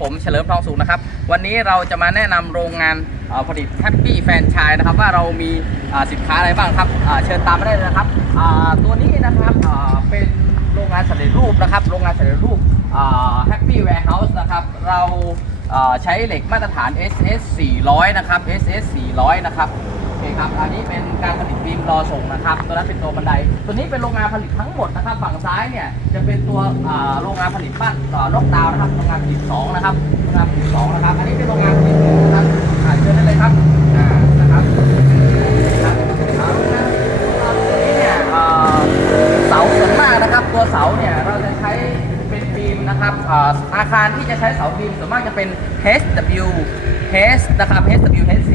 ผมเฉลิมทองสุขนะครับ วันนี้เราจะมาแนะนำโรงงานผลิตแฮปปี้แฟนชายนะครับ ว่าเรามีสินค้าอะไรบ้างครับเชิญตามมาได้เลยนะครับตัวนี้นะครับเป็นโรงงานสำเร็จรูปนะครับ โรงงานสำเร็จรูปแฮปปี้แวร์เฮาส์นะครับ เราใช้เหล็กมาตรฐาน SS 400 นะครับ SS 400 นะครับ เคครับอันนี้เป็นการผลิตบีมรอส่งนะครับตัวนั้นเป็นตัวบันได ตัวนี้เป็นโรงงานผลิตทั้งหมดนะครับ ฝั่งซ้ายเนี่ยจะเป็นตัวโรงงานผลิตบ้านอ่านอกดาวน์นะครับโรงงานผลิตสองนะครับโรงงานผลิตสองนะครับ อันนี้เป็นโรงงานผลิตหนึ่งนะครับอ่าเชิญได้เลยครับนะครับครับอ่าโรงงานของเราตัวนี้เนี่ยเสาส่วนมากนะครับ ตัวเสาเนี่ยเราจะใช้เป็นบีมนะครับอาคารที่จะใช้เสาบีมส่วนมากจะเป็น HW H นะครับ HW H4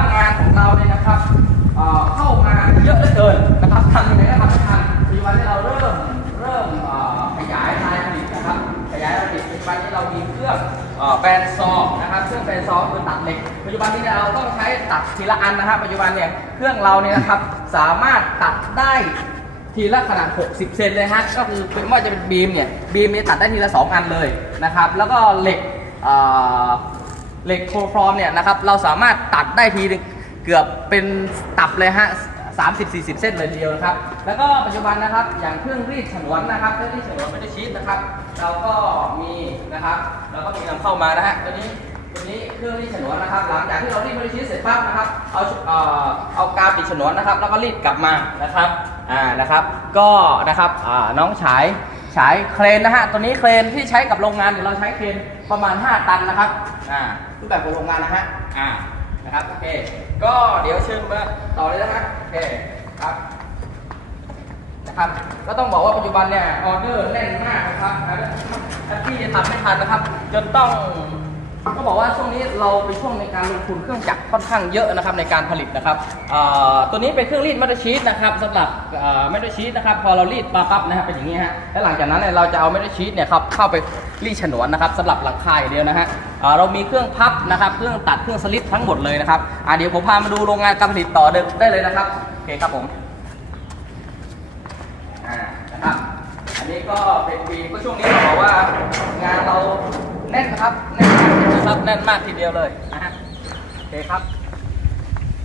งางานของเราเนี่ยนะครับเข้ามาเยอะเหลือเกินนะครับทำยังไงก็ทำไม่ทันปัจจุบันที่เราเริ่มเริ่มขยายลายผลิตนะครับ ขยายลายผลิตปัจจุบันนี้เรามีเครื่องแบนซอนะครับเครื่องแบนซอคือตัดเหล็ก ปัจจุบันนี้เราต้องใช้ตัดทีละอันนะครับปัจจุบันเนี่ยเครื่องเราเนี่ยนะครับสามารถตัดได้ทีละขนาด 60 เซนเลยฮะ ก็คือเป็นว่าจะเป็นบีมเนี่ย บีมเนี่ยตัดได้ทีละ 2 อันเลยนะครับ แล้วก็เหล็ก เหล็กโครฟอร์มเนี่ยนะครับเราสามารถตัดได้ทีนึงเกือบเป็นตับเลยฮะ30-40 เส้นเลยทีเดียวนะครับ แล้วก็ปัจจุบันนะครับอย่างเครื่องรีดฉนวนนะครับเครื่องรีดฉนวนไม่ได้ชีสนะครับ เราก็มีนะครับเราก็มีนำเข้ามานะฮะตัวนี้ตัวนี้เครื่องรีดฉนวนนะครับ หลังจากที่เรารีดไม่ได้ชีสเสร็จปั๊บนะครับเอาเอ่อเอากาวปิดฉนวนนะครับ แล้วก็รีดกลับมานะครับอ่านะครับ ก็นะครับอ่าน้องฉาย ใช้เครนนะฮะ ตัวนี้เครนที่ใช้กับโรงงานเดี๋ยวเราใช้เครนประมาณ 5 ตันนะครับ อ่ารูปแบบของโรงงานนะฮะ อ่า นะครับ โอเค ก็เดี๋ยวเชิญมาต่อเลยนะฮะโอเค ครับ นะครับ ก็ต้องบอกว่าปัจจุบันเนี่ยออเดอร์แน่นมากนะครับแอปปี้จะทำไม่ทันนะครับ จนต้อง ก็บอกว่าช่วงนี้เราเป็นช่วงในการลงทุนเครื่องจักรค่อนข้างเยอะนะครับในการผลิตนะครับตัวนี้เป็นเครื่องรีดมัตรชีตนะครับสำหรับมัตรชีตนะครับพอเรารีดมาปั๊บนะครับเป็นอย่างนี้ฮะแล้วหลังจากนั้นเนี่ยเราจะเอามัตรชีตเนี่ยครับเข้าไปรีดฉนวนนะครับสำหรับหลังคาอย่างเดียวนะฮะเรามีเครื่องพับนะครับเครื่องตัดเครื่องสลิปทั้งหมดเลยนะครับเดี๋ยวผมพามาดูโรงงานการผลิตต่อได้เลยนะครับโอเคครับผมอ่านะครับอันนี้ก็เป็นปีก็ช่วงนี้เราบอกว่างานเรา แน่นนะครับแน่นมากนะครับแน่นมากทีเดียวเลยนะฮะโอเคครับ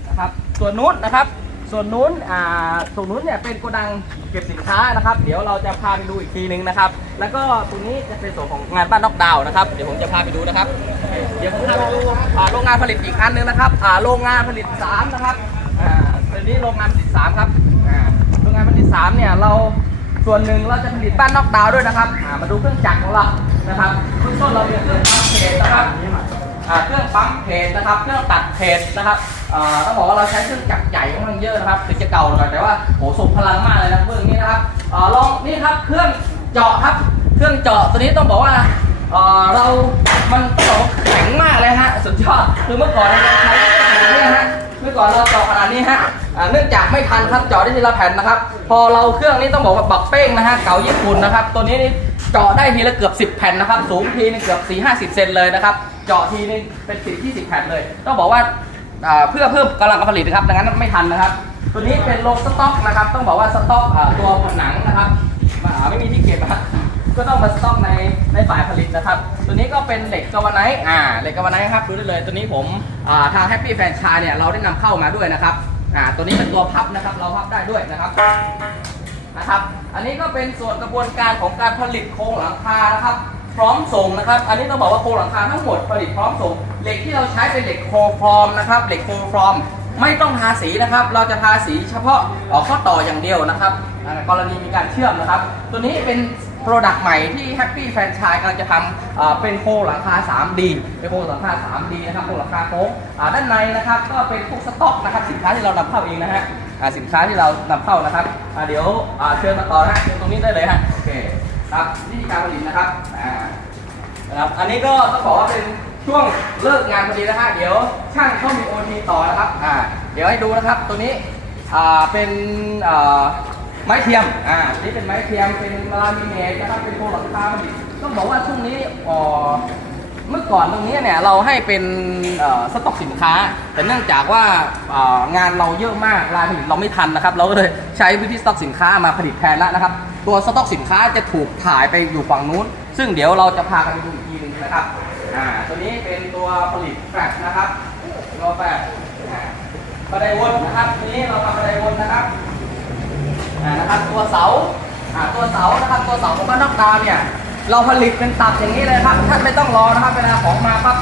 นะครับ ส่วนนู้นนะครับ ส่วนนู้นอ่าส่วนนู้นเนี่ยเป็นโกดังเก็บสินค้านะครับ เดี๋ยวเราจะพาไปดูอีกทีนึงนะครับ แล้วก็ตรงนี้จะเป็นส่วนของงานบ้านนอกดาวน์นะครับ เดี๋ยวผมจะพาไปดูนะครับ เดี๋ยวผมพาไปดูอ่าโรงงานผลิตอีกอันนึงนะครับอ่าโรงงานผลิตสามนะครับอ่าตัวนี้โรงงานผลิตสามครับอ่าโรงงานผลิตสามเนี่ยเราส่วนหนึ่งเราจะผลิตบ้านนอกดาวน์ด้วยนะครับอ่ามาดูเครื่องจักรของเรา นะครับเบื้องต้นเรามีเครื่องปั๊มเพจนะครับเครื่องปั๊มเพจนะครับ เครื่องตัดเพจนะครับต้องบอกว่าเราใช้เครื่องจักรใหญ่ค่อนข้างเยอะนะครับถึงจะเก่าหน่อยแต่ว่าโหส่งพลังมากเลยนะเรื่องนี้นะครับอลองนี่ครับเครื่องเจาะครับ เครื่องเจาะตัวนี้ต้องบอกว่าเรา มันต้องบอกแข็งมากเลยฮะสุดยอดคือเมื่อก่อนเราใช้ขนาดนี้ฮะเมื่อก่อนเราเจาะขนาดนี้ฮะเนื่องจากไม่ทันครับเจาะได้ทีละแผ่นนะครับ พอเราเครื่องนี้ต้องบอกว่าบักเป้งนะฮะเก่าญี่ปุ่นนะครับ ตัวนี้นี่ เจาะได้ทีละเกือบ 10 แผ่นนะครับ สูงทีนึงเกือบ 4 5 0 เซนเลยนะครับ เจาะทีนึงเป็น10 20 แผ่นเลย ต้องบอกว่าาเพื่อเพิ่มกำลังการผลิตนะครับ ดังนั้นไม่ทันนะครับ ตัวนี้เป็นโรงสต็อกนะครับ ต้องบอกว่าสต็อกตัวผนังนะครับอ่าไม่มีที่เก็บนะครับก็ต้องมาสต็อกในในฝ่ายผลิตนะครับ ตัวนี้ก็เป็นเหล็กกาวไนท์อ่า เหล็กกาวไนท์ครับ ดูได้เลย ตัวนี้ผมทางแฮปปี้แฟนชายเนี่ยเราได้นำเข้ามาด้วยนะครับ อ่า ตัวนี้เป็นตัวพับนะครับ เราพับได้ด้วยนะครับ นะครับ อันนี้ก็เป็นส่วนกระบวนการของการผลิตโครงหลังคานะครับ พร้อมส่งนะครับ อันนี้ต้องบอกว่าโครงหลังคาทั้งหมดผลิตพร้อมส่ง เหล็กที่เราใช้เป็นเหล็กโครฟอร์มนะครับ เหล็กโครฟอร์มไม่ต้องทาสีนะครับ เราจะทาสีเฉพาะเอ่อข้อต่ออย่างเดียวนะครับ กรณีมีการเชื่อมนะครับ ตัวนี้เป็นโปรดักต์ใหม่ที่ Happy Franchise กำลังจะทำเป็นโครงหลังคา 3D เป็นโครงหลังคา 3D นะครับโครงหลังคาโค้งด้านในนะครับ ก็เป็นพวกสต็อกนะครับสินค้าที่เรานำเข้าเองนะฮะ อ่าสินค้าที่เรานำเข้านะครับอ่าเดี๋ยวอ่าเชิญมาต่อนะฮะเชิญตรงนี้ได้เลยฮะโอเคครับวิธีการผลิตนะครับอ่านะครับ อันนี้ก็ต้องบอกว่าเป็นช่วงเลิกงานพอดีนะฮะเดี๋ยวช่างเขามีโอทีต่อนะครับอ่าเดี๋ยวให้ดูนะครับตัวนี้อ่าเป็นอ่าไม้เทียมอ่านี่เป็นไม้เทียมเป็นลามิเนตนะครับเป็นโครงหลังคาผลิตต้องบอกว่าช่วงนี้อ๋อ เมื่อก่อนตรงนี้เนี่ยเราให้เป็นสต็อกสินค้า แต่เนื่องจากว่างานเราเยอะมากรายผลิตเราไม่ทันนะครับ เราก็เลยใช้พื้นที่สต็อกสินค้ามาผลิตแทนแล้วนะครับ ตัวสต็อกสินค้าจะถูกถ่ายไปอยู่ฝั่งนู้น ซึ่งเดี๋ยวเราจะพากันไปดูอีกทีหนึงนะครับอ่าตัวนี้เป็นตัวผลิตแฟลชนะครับตัวแฟลชอ่าบันไดวนนะครับทีนี้เราทำบันไดวนนะครับอ่านะครับตัวเสาอ่าตัวเสานะครับตัวเสาของบ้านนอกดาวเนี่ย เราผลิตเป็นตับอย่างนี้เลยครับท่านไม่ต้องรอนะครับ เวลาของมาปั๊บ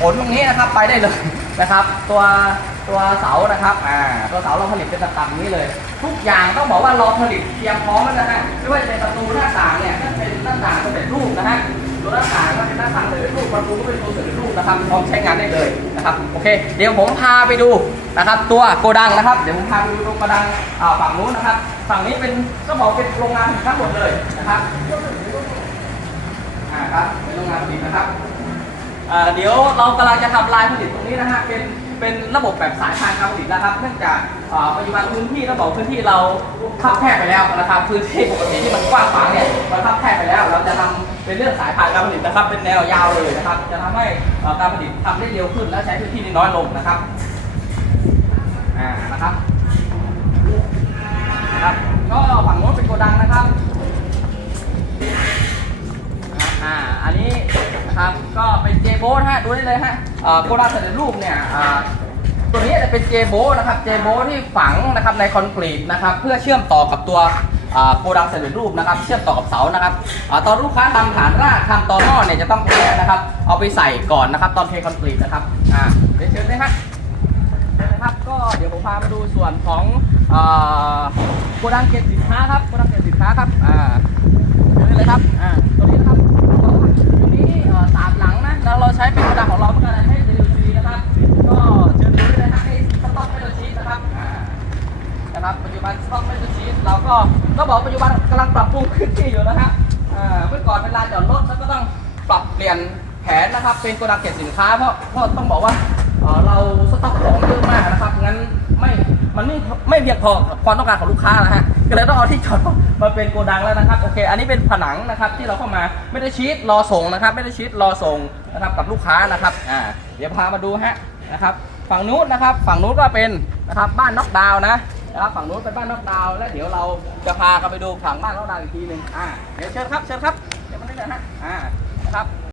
ขนตรงนี้นะครับไปได้เลยนะครับ ตัวตัวเสานะครับอ่าตัวเสาเราผลิตเป็นตับๆอย่างนี้เลย ทุกอย่างต้องบอกว่าเราผลิตเตรียมพร้อมแล้วนะฮะไม่ว่าจะเป็นประตูหน้าต่างเนี่ยก็เป็นหน้าต่างสำเร็จรูปนะฮะตัวหน้าต่างก็เป็นหน้าต่างเร็จรูปประตูก็เป็นประตูสำเร็จรูปนะครับพร้อมใช้งานได้เลยนะครับโอเค เดี๋ยวผมพาไปดูนะครับ ตัวโกดังนะครับ เดี๋ยวผมพาไปดูตรงโกดังอ่าฝั่งนู้นนะครับ ฝั่งนี้เป็นก็บอกเป็นโรงงานทั้งหมดเลยนะครับ อ่าครับเป็นโรงงานผลิตนะครับอ่าเดี๋ยวเรากำลังจะทำลายผลิตตรงนี้นะฮะเป็นเป็นระบบแบบสายพานการผลิตนะครับ เนื่องจากอ่าปัจจุบันพื้นที่ต้องบอกพื้นที่เราทับแคบไปแล้วนะครับพื้นที่ปกติที่มันกว้างขวางเนี่ยมันทับแคบไปแล้ว เราจะทำเป็นเรื่องสายพานการผลิตนะครับ เป็นแนวยาวเลยนะครับ จะทำให้อ่าการผลิตทำได้เร็วขึ้นและใช้พื้นที่ได้น้อยลงนะครับอ่านะครับ ก็เป็นเจโบนะฮะดูได้เลยฮะโกดังสำเร็จรูปเนี่ยตัวนี้จะเป็นเจโบนะครับเจโบที่ฝังนะครับในคอนกรีตนะครับเพื่อเชื่อมต่อกับตัวโกดังสำเร็จรูปนะครับ เชื่อมต่อกับเสานะครับอตอนลูกค้าทำฐานรากทำตอนนอเนี่ยจะต้องเทนะครับ เอาไปใส่ก่อนนะครับ ตอนเทคอนกรีตนะครับอ่าเดี๋ยวเชิญเลยฮะนะครับก็เดี๋ยวผมพามาดูส่วนของโกดังเก็บสินค้าครับโกดังเก็บสินค้าครับอ่าเชิญเลยครับอ่าตัวนี้นะครับตัวนี้สาม ใช้เป็นโกดังของเราเหมือกันให้เดลิซีนะครับ ก็เชิญดูเลยนะให้สต็อกไม่ต้องชีสนะครับนะครับปัจจุบันสต็อกไม่ต้องชีสเราก็ก็บอกปัจจุบันกำลังปรับปรุงพื้นที่อยู่นะฮะเมื่อก่อนเป็นลาจอดรถแล้วก็ต้องปรับเปลี่ยนแผนนะครับ เป็นโกดังเก็บสินค้าเพราะเพราะต้องบอกว่าเราสต็อกของเยอะมากนะครับงั้นไม่มันไม่ไม่เพียงพอความต้องการของลูกค้านะฮะ ก็เลยต้องเอาที่จอดมาเป็นโกดังแล้วนะครับโอเค อันนี้เป็นผนังนะครับที่เราเข้ามาไม่ได้ชีตรอส่งนะครับ ไม่ได้ชีตรอส่งนะครับกับลูกค้านะครับอ่าเดี๋ยวพามาดูฮะนะครับฝั่งนู้นนะครับฝั่งนู้นก็เป็นนะครับบ้านน็อกดาวน์นะนะครับฝั่งนู้นเป็นบ้านน็อกดาวน์และเดี๋ยวเราจะพากันไปดูฝั่งบ้านน็อกดาวน์อีกทีหนึ่งอ่าเดี๋ยวเชิญครับเชิญครับเดี๋ยวมาได้เลยฮะอ่า